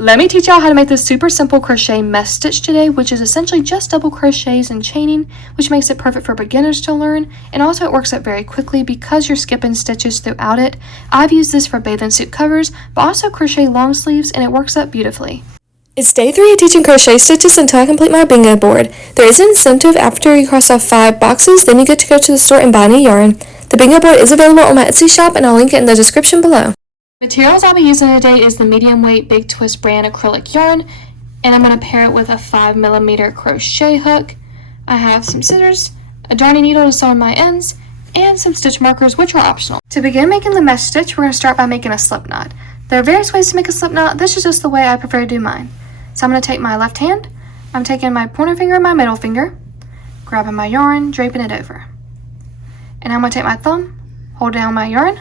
Let me teach y'all how to make this super simple crochet mesh stitch today, which is essentially just double crochets and chaining, which makes it perfect for beginners to learn, and also it works up very quickly because you're skipping stitches throughout it. I've used this for bathing suit covers, but also crochet long sleeves, and it works up beautifully. It's day 3 of teaching crochet stitches until I complete my bingo board. There is an incentive after you cross off 5 boxes, then you get to go to the store and buy new yarn. The bingo board is available on my Etsy shop, and I'll link it in the description below. Materials I'll be using today is the medium weight Big Twist brand acrylic yarn, and I'm going to pair it with a 5mm crochet hook. I have some scissors, a darning needle to sew on my ends, and some stitch markers, which are optional. To begin making the mesh stitch, we're going to start by making a slip knot. There are various ways to make a slip knot. This is just the way I prefer to do mine. So I'm going to take my left hand, I'm taking my pointer finger and my middle finger, grabbing my yarn, draping it over. And I'm going to take my thumb, hold down my yarn.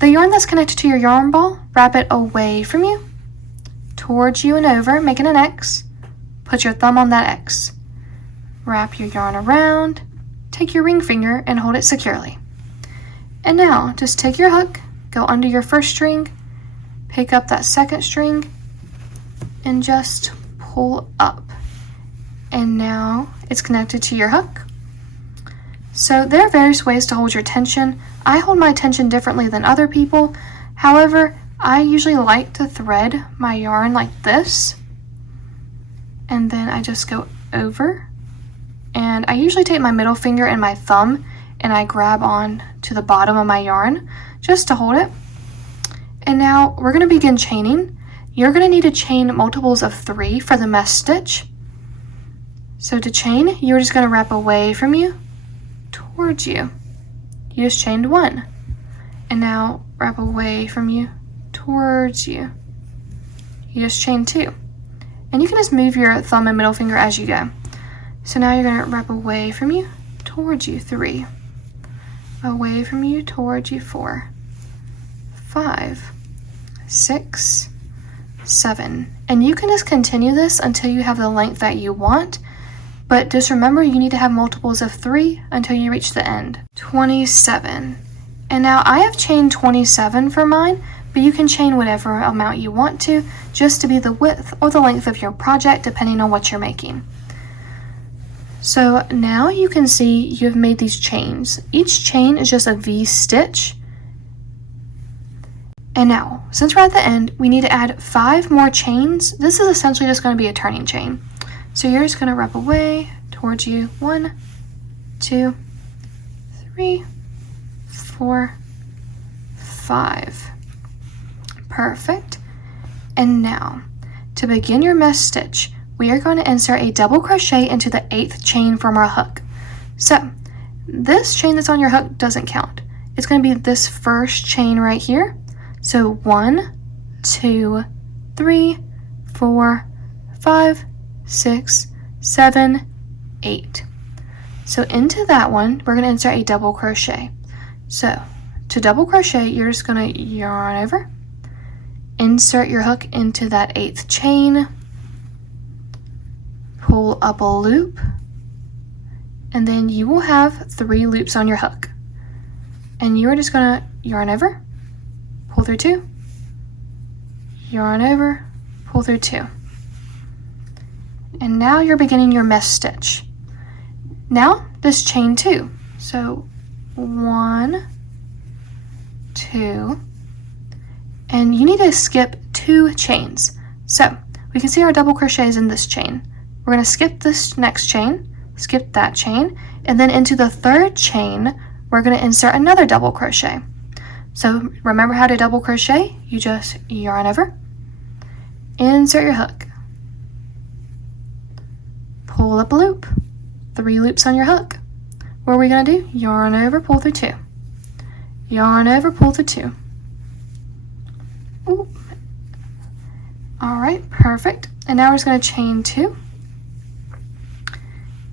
The yarn that's connected to your yarn ball, wrap it away from you, towards you and over, making an X. Put your thumb on that X. Wrap your yarn around, take your ring finger and hold it securely. And now, just take your hook, go under your first string, pick up that second string, and just pull up. And now it's connected to your hook. So there are various ways to hold your tension. I hold my tension differently than other people. However, I usually like to thread my yarn like this. And then I just go over. And I usually take my middle finger and my thumb and I grab on to the bottom of my yarn just to hold it. And now we're going to begin chaining. You're going to need to chain multiples of 3 for the mesh stitch. So to chain, you're just going to wrap away from you, towards you. You just chained 1. And now wrap away from you, towards you. You just chained 2. And you can just move your thumb and middle finger as you go. So now you're going to wrap away from you, towards you, 3. Away from you, towards you, 4. 5, 6, 7. And you can just continue this until you have the length that you want. But just remember, you need to have multiples of 3 until you reach the end. 27. And now I have chained 27 for mine, but you can chain whatever amount you want to, just to be the width or the length of your project, depending on what you're making. So now you can see you've made these chains. Each chain is just a V stitch. And now, since we're at the end, we need to add 5 more chains. This is essentially just going to be a turning chain. So you're just going to wrap away towards you. 1, 2, 3, 4, 5. Perfect. And now, to begin your mesh stitch, we are going to insert a double crochet into the 8th chain from our hook. So, this chain that's on your hook doesn't count. It's going to be this first chain right here. So 1, 2, 3, 4, 5, 6, 7, 8. So into that one, we're going to insert a double crochet. So to double crochet, you're just going to yarn over, insert your hook into that 8th chain, pull up a loop, and then you will have 3 loops on your hook. And you're just going to yarn over, pull through 2, yarn over, pull through 2. And now you're beginning your mesh stitch. Now this chain 2. So 1, 2, and you need to skip 2 chains. So we can see our double crochets in this chain. We're going to skip this next chain, skip that chain, and then into the 3rd chain, we're going to insert another double crochet. So remember how to double crochet? You just yarn over, insert your hook, pull up a loop, 3 loops on your hook. What are we going to do? Yarn over, pull through 2. Yarn over, pull through 2. Ooh. All right, perfect. And now we're just going to chain 2.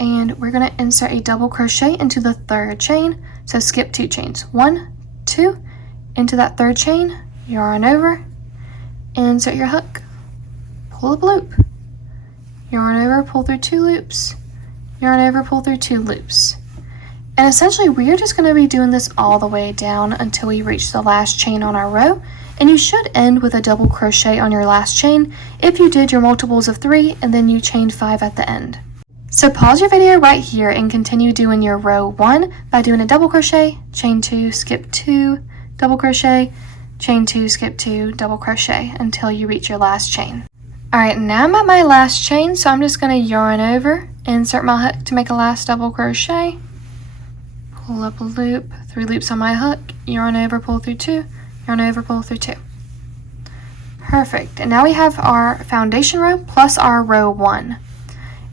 And we're going to insert a double crochet into the 3rd chain. So skip 2 chains. 1, 2, into that 3rd chain, yarn over, insert your hook, pull up a loop, yarn over, pull through 2 loops, yarn over, pull through 2 loops. And essentially we are just going to be doing this all the way down until we reach the last chain on our row. And you should end with a double crochet on your last chain if you did your multiples of 3 and then you chained 5 at the end. So pause your video right here and continue doing your row 1 by doing a double crochet, chain 2, skip 2, double crochet, chain 2, skip 2, double crochet until you reach your last chain. Alright, now I'm at my last chain, so I'm just going to yarn over, insert my hook to make a last double crochet, pull up a loop, 3 loops on my hook, yarn over, pull through 2, yarn over, pull through 2. Perfect, and now we have our foundation row plus our row 1.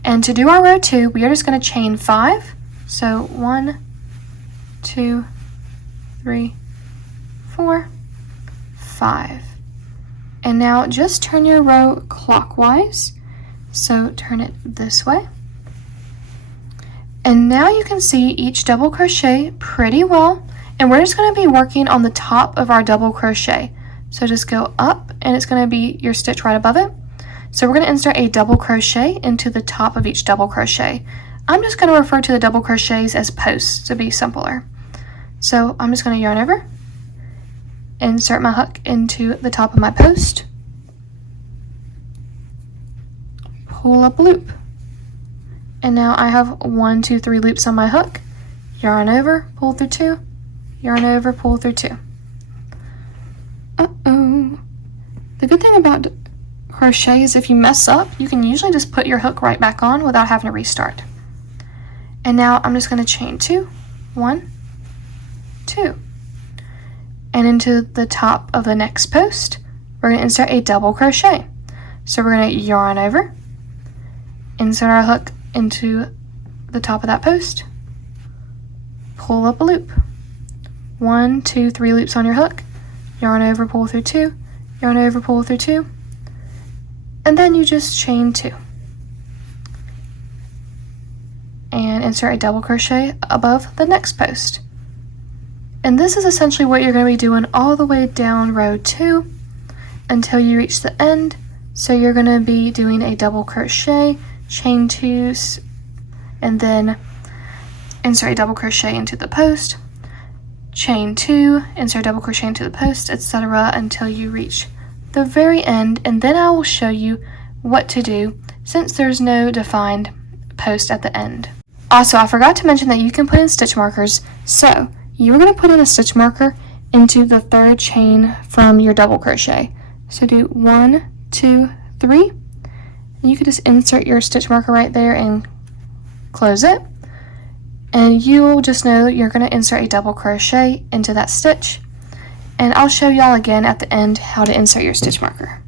And to do our row 2, we are just going to chain 5. So 1, 2, 3, 4, 5. And now just turn your row clockwise. So turn it this way. And now you can see each double crochet pretty well. And we're just going to be working on the top of our double crochet. So just go up and it's going to be your stitch right above it. So we're going to insert a double crochet into the top of each double crochet. I'm just going to refer to the double crochets as posts to be simpler. So I'm just going to yarn over, insert my hook into the top of my post, pull up a loop. And now I have 1, 2, 3 loops on my hook, yarn over, pull through 2, yarn over, pull through 2. Uh-oh. The good thing about crochet is if you mess up, you can usually just put your hook right back on without having to restart. And now I'm just going to chain 2, 1, 2. And into the top of the next post, we're going to insert a double crochet. So we're going to yarn over, insert our hook into the top of that post, pull up a loop. 1, 2, 3 loops on your hook, yarn over, pull through 2, yarn over, pull through 2. And then you just chain 2 and insert a double crochet above the next post. And this is essentially what you're going to be doing all the way down row 2 until you reach the end. So you're going to be doing a double crochet, chain 2, and then insert a double crochet into the post, chain 2, insert a double crochet into the post, etc. until you reach the very end, and then I will show you what to do since there's no defined post at the end. Also, I forgot to mention that you can put in stitch markers. So you're going to put in a stitch marker into the 3rd chain from your double crochet. So do 1, 2, 3, and you can just insert your stitch marker right there and close it. And you'll just know you're going to insert a double crochet into that stitch. And I'll show y'all again at the end how to insert your stitch marker.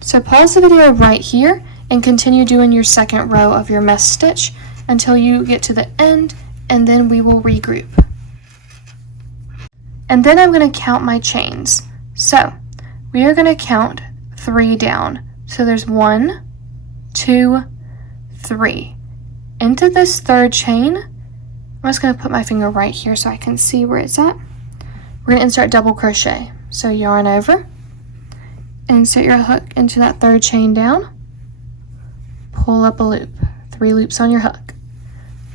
So pause the video right here and continue doing your 2nd row of your mesh stitch until you get to the end, and then we will regroup. And then I'm going to count my chains. So we are going to count 3 down. So there's 1, 2, 3. Into this 3rd chain, I'm just going to put my finger right here so I can see where it's at. We're going to insert double crochet. So yarn over, insert your hook into that 3rd chain down, pull up a loop, 3 loops on your hook,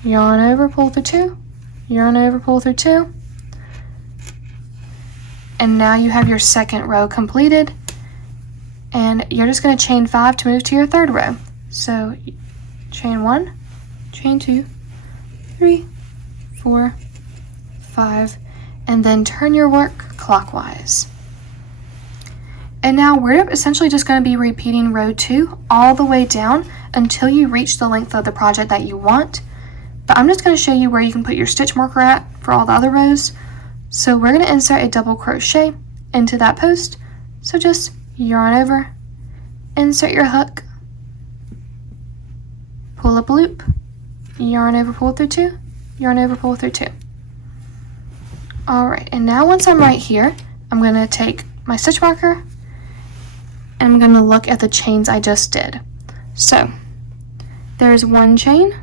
yarn over, pull through 2, yarn over, pull through 2, and now you have your 2nd row completed, and you're just going to chain 5 to move to your 3rd row. So chain 1, chain 2, 3, 4, 5, and then turn your work clockwise. And now we're essentially just going to be repeating row 2 all the way down until you reach the length of the project that you want. But I'm just going to show you where you can put your stitch marker at for all the other rows. So we're going to insert a double crochet into that post. So just yarn over, insert your hook, pull up a loop, yarn over, pull through 2, yarn over, pull through 2. Alright, and now once I'm right here, I'm going to take my stitch marker and I'm going to look at the chains I just did. So there's 1 chain,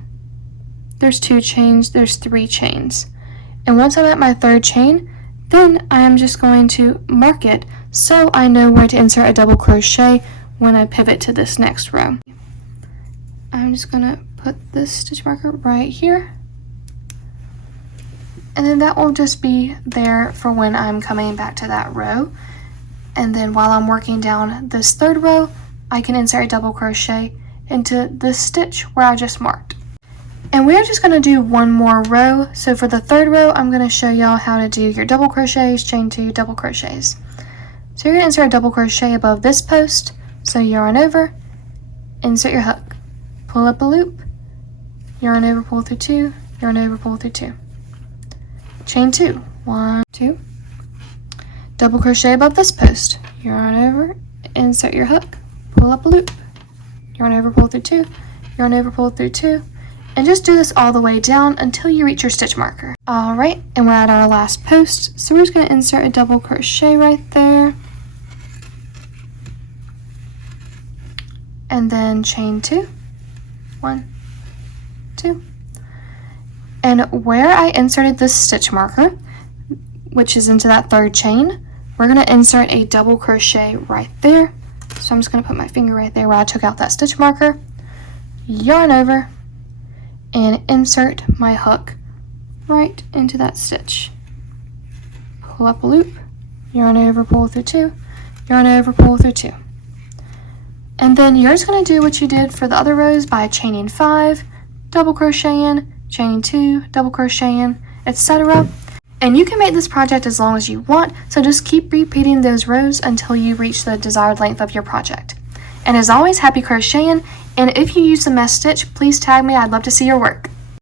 there's 2 chains, there's 3 chains. And once I'm at my 3rd chain, then I am just going to mark it so I know where to insert a double crochet when I pivot to this next row. I'm just going to put this stitch marker right here. And then that will just be there for when I'm coming back to that row. And then while I'm working down this third row, I can insert a double crochet into this stitch where I just marked. And we are just going to do one more row. So for the third row, I'm going to show y'all how to do your double crochets, chain 2, double crochets. So you're going to insert a double crochet above this post. So yarn over, insert your hook, pull up a loop, yarn over, pull through 2, yarn over, pull through 2. Chain 2, 1, 2. Double crochet above this post, yarn over, insert your hook, pull up a loop, yarn over, pull through 2, yarn over, pull through 2, and just do this all the way down until you reach your stitch marker. Alright, and we're at our last post, so we're just going to insert a double crochet right there, and then chain 2, 1, 2. And where I inserted this stitch marker, which is into that third chain, we're going to insert a double crochet right there. So I'm just going to put my finger right there where I took out that stitch marker, yarn over, and insert my hook right into that stitch. Pull up a loop, yarn over, pull through 2, yarn over, pull through 2. And then you're just going to do what you did for the other rows by chaining 5, double crocheting, chaining 2, double crocheting, etc. And you can make this project as long as you want, so just keep repeating those rows until you reach the desired length of your project. And as always, happy crocheting, and if you use the mesh stitch, please tag me, I'd love to see your work.